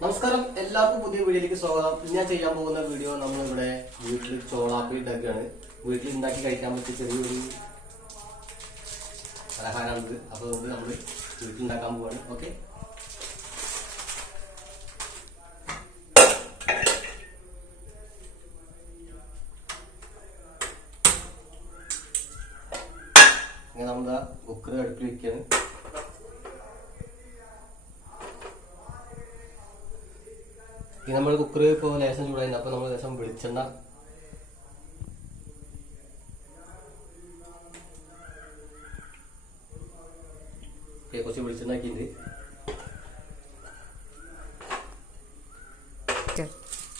നമസ്കാരം എല്ലാവർക്കും പുതിയ വീഡിയോയിലേക്ക് സ്വാഗതം. ഞാൻ ചെയ്യാൻ പോകുന്ന വീഡിയോ നമ്മളിവിടെ വീട്ടിൽ ചോളാപ്പി ഉണ്ടാക്കുകയാണ് വീട്ടിൽ ഉണ്ടാക്കി കഴിക്കാൻ പറ്റിയ ചെറിയൊരു പലഹാരമാണിത് അപ്പോൾ നമ്മൾ വീട്ടിൽ ഉണ്ടാക്കാൻ പോവാണ്. ഓക്കെ? നമ്മൾ കുക്കർ അടുപ്പിൽ വെക്കുകയാണ് ഇനി നമ്മൾ കുക്കർ ഇപ്പോൾ ലേശം ചൂടായിരുന്നു അപ്പോൾ നമ്മൾ ലേശം വെളിച്ചെണ്ണ കുറച്ച് വെളിച്ചെണ്ണാക്കിയിട്ടുണ്ട്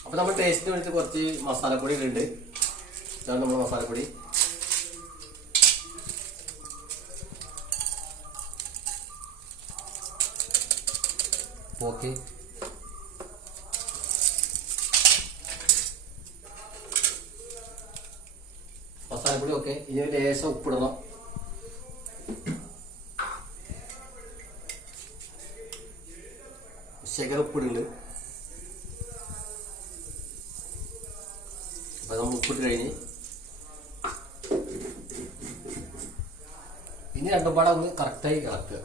അപ്പൊ നമ്മൾ ടേസ്റ്റിന് വേണ്ടി കുറച്ച് മസാലപ്പൊടി ഉണ്ട് ഇതാണ് നമ്മുടെ മസാലപ്പൊടി. ഓക്കെ. മസാലപ്പൊടി ഒക്കെ ഇനി ഒരു ലേശം ഉപ്പിടണം. ശകല ഉപ്പിടുണ്ട് അപ്പൊ നമ്മൾ ഉപ്പിട്ട് കഴിഞ്ഞ്. ഇനി രണ്ടും പാടെ ഒന്ന് കറക്റ്റായി ഇളക്കുക.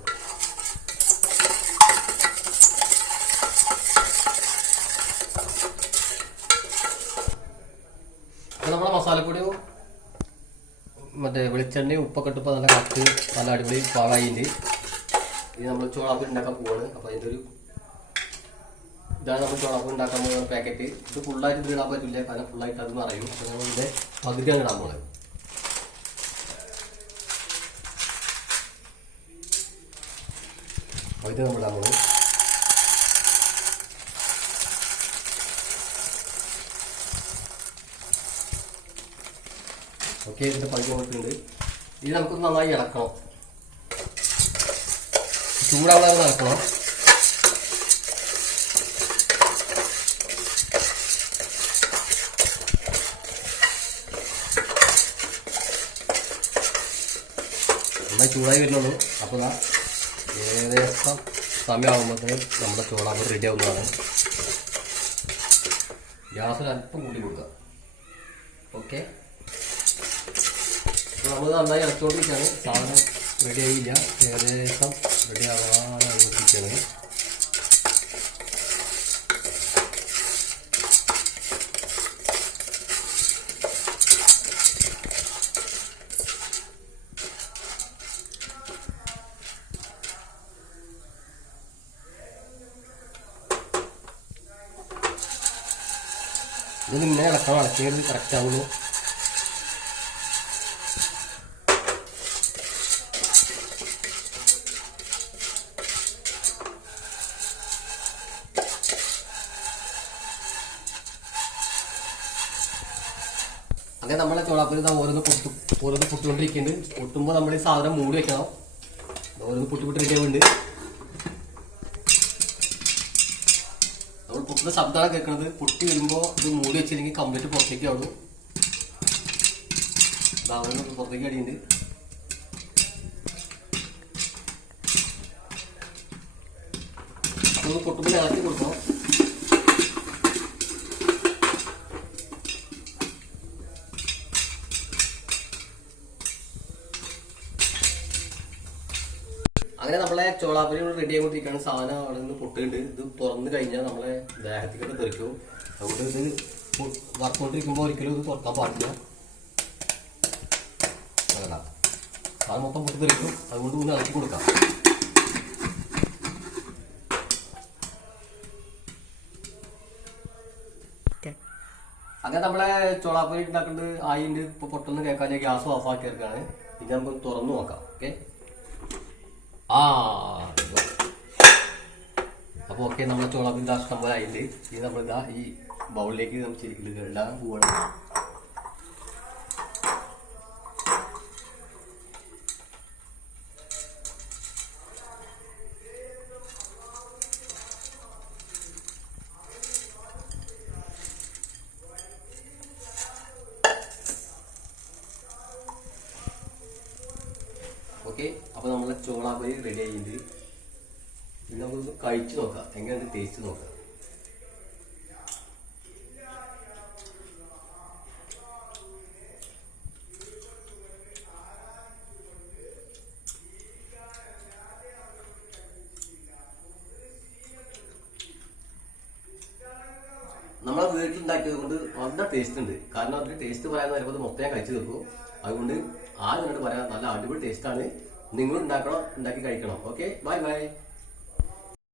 അപ്പൊ നമ്മളെ മസാലപ്പൊടിയും മറ്റേ വെളിച്ചെണ്ണയും ഉപ്പൊക്കെ ഇട്ടപ്പോൾ നല്ല കത്ത് നല്ല അടിപൊളി പാവായിണ്ട് ഇത് നമ്മൾ ചോളാപ്പ് ഉണ്ടാക്കാൻ പോവാണ്. അപ്പോൾ അതിന്റെ ഒരു ഇതാണ് നമ്മൾ ചോളാപ്പ് ഉണ്ടാക്കാൻ പോകുന്ന പാക്കറ്റ്. ഇത് ഫുള്ളായിട്ട് ഇത് ഇടാൻ പറ്റില്ല കാരണം ഫുള്ളായിട്ട് അത് അറിയും അപ്പോൾ നമ്മൾ ഇതിന്റെ പകുതിയാണ് ഇടാൻ പോകുന്നത് പകുതി നമ്മൾ ഇടാൻ പോകുന്നത് ഓക്കെ ഇതിന്റെ പകുതി കൊടുത്തിട്ടുണ്ട് ഇത് നമുക്ക് നന്നായി ഇളക്കണം. ചൂടാവാതെ ഇളക്കണം. നന്നായി ചൂടായി വരുന്നുള്ളൂ. അപ്പോൾ ഏകദേശം സമയമാകുമ്പോഴത്തേക്കും നമ്മുടെ ചോളാമ്പ് റെഡി ആവുന്നതാണ്. ഗ്യാസിൽ അല്പം കൂട്ടി കൊടുക്കുക. ഓക്കെ നമ്മൾ നന്നായി ഇളച്ചുകൊണ്ടിരിക്കുകയാണ് സാധനം റെഡി ആയില്ല. ഏകദേശം റെഡി ആവാനായിരിക്കുകയാണ് ഇത് പിന്നെ ഇളക്കണം ഇളക്കിയത് കറക്റ്റ് ആവുന്നു. അങ്ങനെ നമ്മളെ ചോളാപ്പൂരി ഓരോന്ന് പൊട്ടും ഓരോന്ന് പൊട്ടുകൊണ്ടിരിക്കുന്നുണ്ട് പൊട്ടുമ്പോൾ നമ്മൾ ഈ സാധനം മൂടി വെക്കണം. ഓരോന്ന് പൊട്ടി പൊട്ടി നമ്മൾ പൊട്ടുന്ന ശബ്ദമാണ് കേൾക്കുന്നത് പൊട്ടി വരുമ്പോ ഇത് മൂടി വെച്ചില്ലെങ്കിൽ കംപ്ലീറ്റ് പുറത്തേക്ക് ആവുള്ളൂ ഇതാവുന്ന പുറത്തേക്ക് അടിയുണ്ട്. പൊട്ടുമ്പോൾ ഇറക്കി കൊടുക്കണം. അങ്ങനെ നമ്മളെ ചോളാപ്പുരി റെഡി ആയിക്കൊണ്ടിരിക്കുകയാണ്. സാധനം അവിടെ നിന്ന് പൊട്ടുന്നുണ്ട് ഇത് തുറന്നു കഴിഞ്ഞാൽ നമ്മളെ ദേഹത്തേക്കൊക്കെ തെറിക്കും. അതുകൊണ്ട് ഇത് വറുത്തോണ്ടിരിക്കുമ്പോൾ ഒരിക്കലും ഇത് തുറക്കാൻ പാടില്ല. അതല്ല സാധനം മൊത്തം പൊട്ടി തെറിക്കും. അതുകൊണ്ട് ഒന്ന് ഇറക്കി കൊടുക്കാം. അങ്ങനെ നമ്മളെ ചോളാപ്പുരി ഉണ്ടാക്കുന്നത് ആയിണ്ട്. ഇപ്പൊ പൊട്ടൊന്ന് കേൾക്കാൻ ഗ്യാസ് ഓഫ് ആക്കി എടുക്കാണ് പിന്നെ നമുക്ക് തുറന്നു നോക്കാം. ഓക്കെ ആ അപ്പൊ ഓക്കെ നമ്മളെ ചോളാപ്പിന്റെ ഇഷ്ടം പോലെ അതിന്റെ ഇനി നമ്മളിതാ ഇതാ ഈ ബൗളിലേക്ക് നമ്മൾ ശരിക്കും ഇടാൻ പോവാണ്. ഓക്കെ അപ്പോൾ നമ്മളെ ചോളാപ്പൊരി റെഡി ആയിട്ട് ഇത് നമുക്ക് കഴിച്ചു നോക്കാം. എങ്ങനെ ടേസ്റ്റ് നോക്കാം. നമ്മളെ വീട്ടിലുണ്ടാക്കിയത് കൊണ്ട് നല്ല ടേസ്റ്റ് ഉണ്ട്. കാരണം അതിന്റെ ടേസ്റ്റ് പറയാൻ വരുമ്പോൾ മൊത്തം ഞാൻ കഴിച്ചു തീർക്കും. അതുകൊണ്ട് കണ്ടിട്ട് പറയാം നല്ല അടിപൊളി ടേസ്റ്റ് ആണ്. നിങ്ങൾ ഉണ്ടാക്കണം ഉണ്ടാക്കി കഴിക്കണം. Okay bye bye